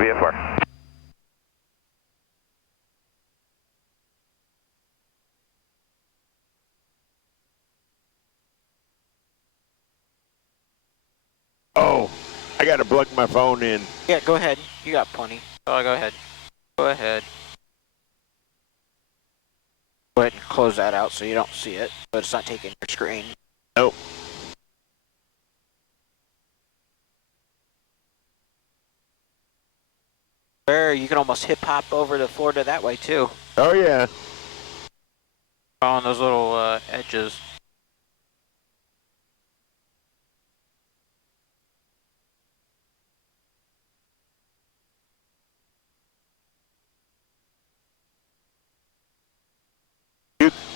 VFR. Oh, I gotta plug my phone in. Yeah, go ahead. You got plenty. Oh, go ahead. Go ahead. Go ahead and close that out so you don't see it, but it's not taking your screen. Nope. There, you can almost hip hop over to Florida that way too. Oh yeah. On those little edges.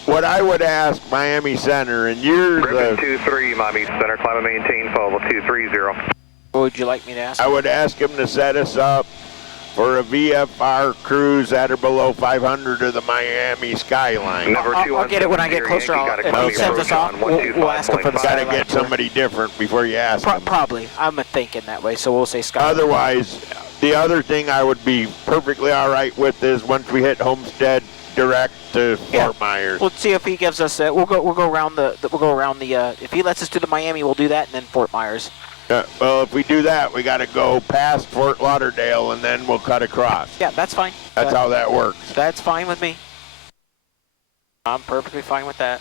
What I would ask Miami Center, and you're Griffin the... 23, Miami Center, climb and maintain, follow 230. What would you like me to ask? I would ask him to set us up for a VFR cruise at or below 500 of the Miami skyline. I'll get it when I get closer. If he sends us off, we'll ask him for the skyline. Gotta get somebody different before you ask him. Probably. I'm thinking that way, so we'll say skyline. Otherwise, the other thing I would be perfectly all right with is once we hit Homestead, direct to Fort Myers. We'll see if he gives us. We'll go around the. If he lets us do the Miami, we'll do that, and then Fort Myers. Well, if we do that, we got to go past Fort Lauderdale, and then we'll cut across. Yeah, that's fine. That's how that works. That's fine with me. I'm perfectly fine with that.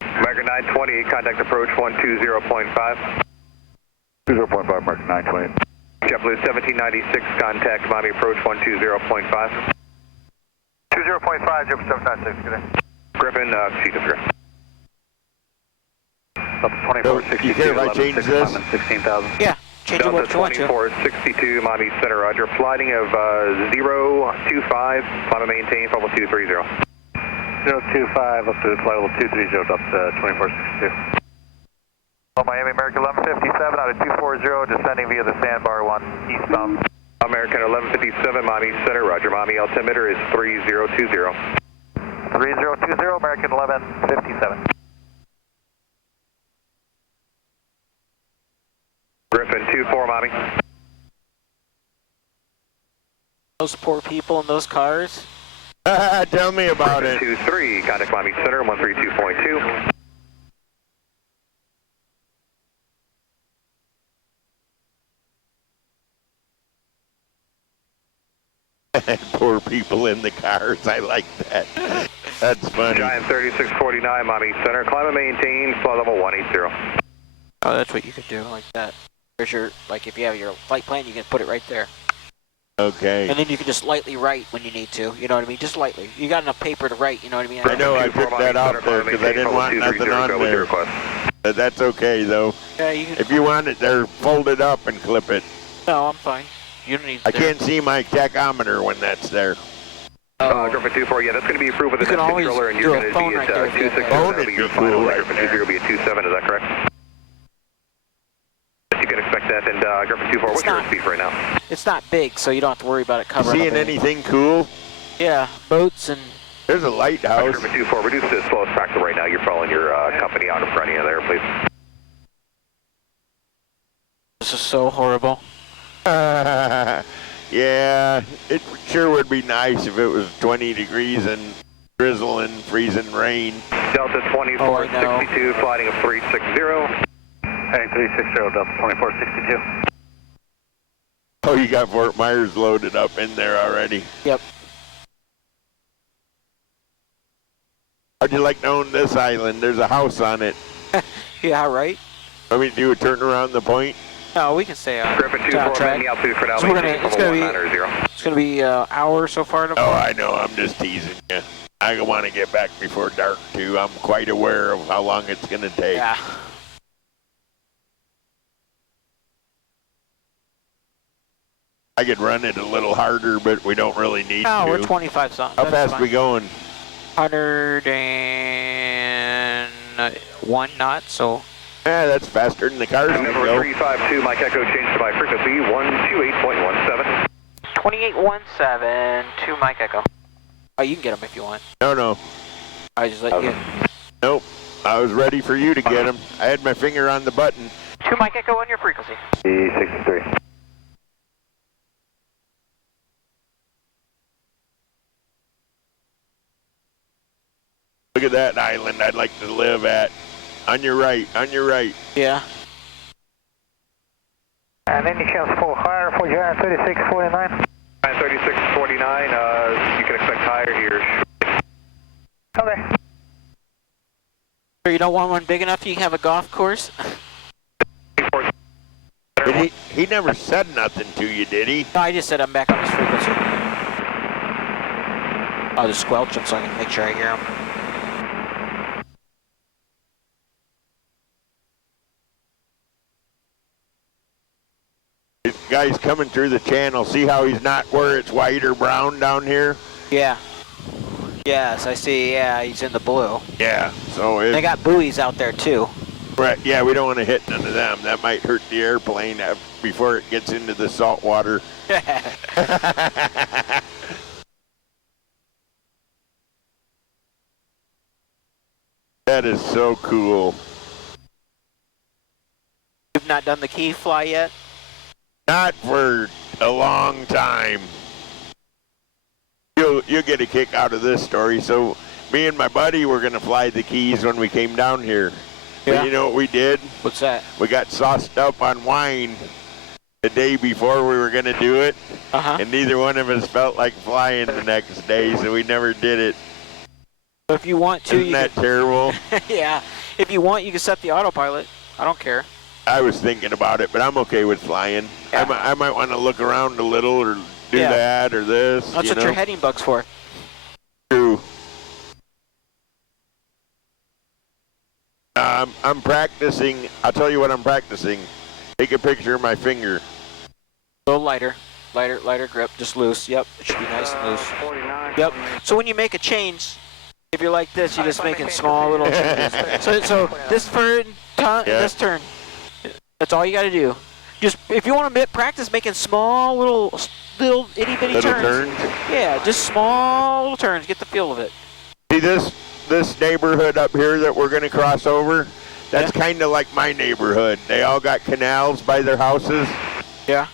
American 928, contact approach 120.5. 20.5, American 928. JetBlue 1796, contact Miami approach 120.5. 20.5, JetBlue 796, good day. Griffin, see you, sir. Delta So, you care if I change this? 16,000. Yeah, change it what you want to. 2462, Miami Center, roger. Flighting of 025, climb and maintain, follow 230. 025 up to flight level 230, Delta 2462. Miami American 1157 out of 240, descending via the sandbar 1 eastbound. American 1157, Miami Center, roger. Miami altimeter is 3020. 3020, American 1157. Griffin 24, Miami. Those poor people in those cars. Tell me about it. 23, contact Miami Center, 132.2. Poor people in the cars. I like that. That's funny. Giant 3649, Miami Center, climb and maintain, flight level 180. Oh, that's what you could do like that. There's your, like if you have your flight plan, you can put it right there. Okay. And then you can just lightly write when you need to, you know what I mean? Just lightly. You got enough paper to write, you know what I mean? I know I put that out there because I didn't want nothing on there. But that's okay though. Yeah, you can. If you want it there, fold it up and clip it. No, I'm fine. You don't need. I can't see my tachometer when that's there. Griffin 24, yeah, that's going to be approved with the net controller, and you're going to be at 267. That'll be your final. Griffin 20 will be at 27. Is that correct? You can expect that. And Griffin 24, what's your speed right now? It's not big, so you don't have to worry about it covering. Seeing anything cool? Yeah, boats and. There's a lighthouse. Griffin 24, reduce the slowest factor right now. You're following your company out in front of you there, please. This is so horrible. Yeah, it sure would be nice if it was 20 degrees and drizzling, freezing rain. Delta 2462, flighting of 360. Heading 360, Delta 2462. Oh, you got Fort Myers loaded up in there already. Yep. How'd you like to own this island? There's a house on it. Yeah, right? I mean, do a turn around the point? No, we can stay on. Griffin 24, man, the altitude for now. So it's gonna be an hour so far. Oh, I know. I'm just teasing you. I want to get back before dark too. I'm quite aware of how long it's gonna take. Yeah. I could run it a little harder, but we don't really need to. No, we're 25 something. How fast we going? 101 knots, so. Yeah, that's faster than the cars can Number go. 352, Mike Echo, change to my frequency, 128.17. 2817 to Mike Echo. Oh, you can get them if you want. No. I just let you. Nope. I was ready for you to get them. I had my finger on the button. 2 Mike Echo on your frequency. E63. Look at that island I'd like to live at. On your right, on your right. Yeah. And any chance for higher for GH3649? 3649, you can expect higher here. Okay. So you don't want one big enough you can have a golf course? He never said nothing to you, did he? No, I just said I'm back on this frequency. I'll just squelch them so I can make sure I hear them. This guy's coming through the channel. See how he's not where it's white or brown down here? Yeah. Yes, I see. Yeah, he's in the blue. Yeah. So They got buoys out there too. right. Yeah, we don't want to hit none of them. That might hurt the airplane before it gets into the salt water. That is so cool. You've not done the key fly yet? Not for a long time. You'll get a kick out of this story. So me and my buddy were going to fly the keys when we came down here. Yeah. But you know what we did? What's that? We got sauced up on wine the day before we were going to do it. Uh-huh. And neither one of us felt like flying the next day, so we never did it. So if you want to, Isn't that terrible? yeah. If you want, you can set the autopilot. I don't care. I was thinking about it, but I'm okay with flying. Yeah. I might want to look around a little or do Yeah. that or this. That's you what know? your heading bug's for. True. I'm practicing. I'll tell you what I'm practicing. Take a picture of my finger. A little lighter. Lighter grip. Just loose. Yep. It should be nice and loose. 49. Yep. So when you make a change, if you're like this, you're just making small little changes. So this turn, this turn. That's all you got to do. Just if you want to practice making small little itty bitty Little turns. Yeah, just small little turns. Get the feel of it. See this neighborhood up here that we're going to cross over? That's kind of like my neighborhood. They all got canals by their houses. Yeah.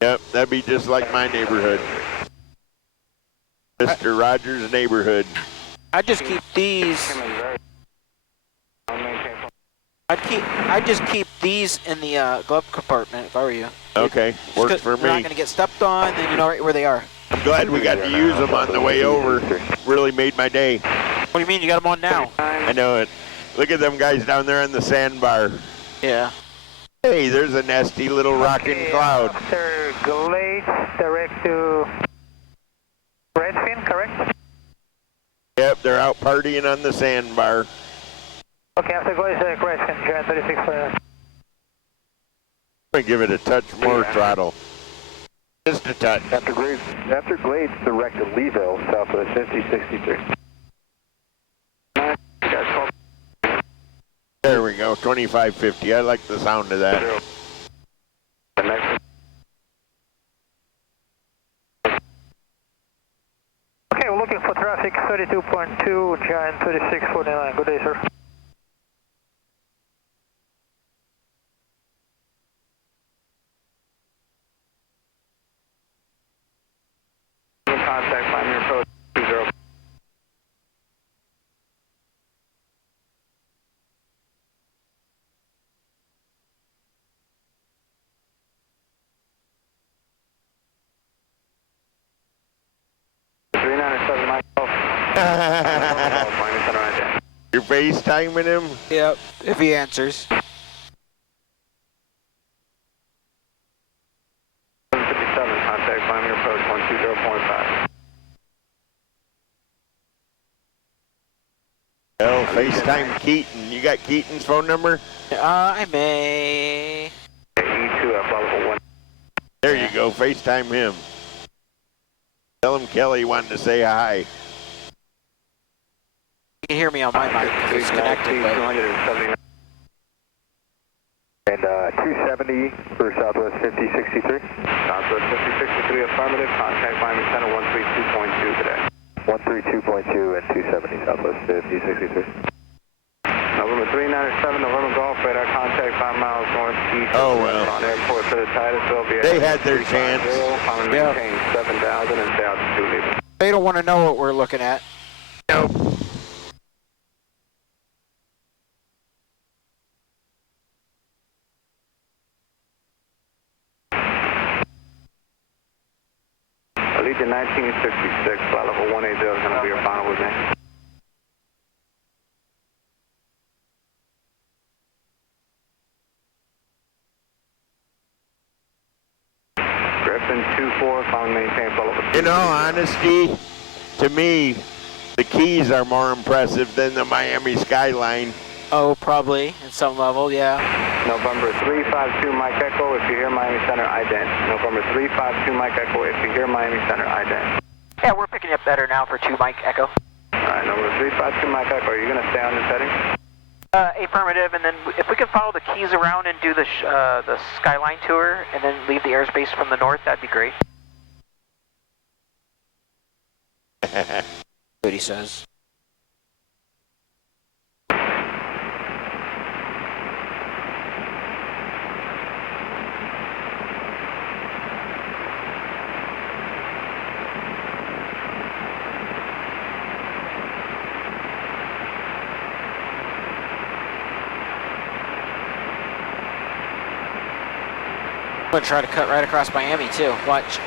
Yep, that'd be just like my neighborhood. Mr. Rogers' neighborhood. I just keep these. I'd just keep these in the glove compartment if I were you. Okay, works for You're not me. going to get stepped on, then you know right where they are. I'm glad we got to use them on the way over. Really made my day. What do you mean? You got them on now? I know it. Look at them guys down there on the sandbar. Yeah. Hey, there's a nasty little rocking cloud. After Glades, direct to Redfin, correct? Yep, they're out partying on the sandbar. Okay, after Glades, direct Redfin, GH3649. I'm going to give it a touch more throttle. Just a touch. After Glades, direct to Leeville, southwest 5063. There we go, 2550. I like the sound of that. Okay, we're looking for traffic 32.2, Giant 3649. Good day, sir. Contact, find your approach 20. You're FaceTiming him? Yep. If he answers. 757, contact, find your approach 120.5. Oh, FaceTime Keaton. You got Keaton's phone number? I may. E2F level 1. There you go, FaceTime him. Tell him Kelly wanted to say hi. You can hear me on my mic because it's connected. But 279. And 270 for Southwest 5063. Southwest 5063, affirmative. Contact Miami Center 132.2 today. 132.2 and 270 Southwest 5063. November 397, November Golf, radar contact 5 miles northeast. Oh, well. On airport to the Titusville. They had their chance. Yeah. Maintain 7,000 and stay altitude leaving. They don't want to know what we're looking at. Nope. Allegiant 1966, flight level 180 is going to be your final with me. Griffin 24, final maintain flight level 2. In all honesty, to me, the Keys are more impressive than the Miami skyline. Oh, probably at some level, yeah. November 352 Mike Echo, if you hear Miami Center, ident. November 352 Mike Echo, if you hear Miami Center, ident. Yeah, we're picking up better now for 2 Mike Echo. Alright, number 352 Mike Echo, are you going to stay on this heading? Affirmative, and then if we could follow the Keys around and do the skyline tour, and then leave the airspace from the north, that'd be great. What he says. I'm gonna try to cut right across Miami too. Watch.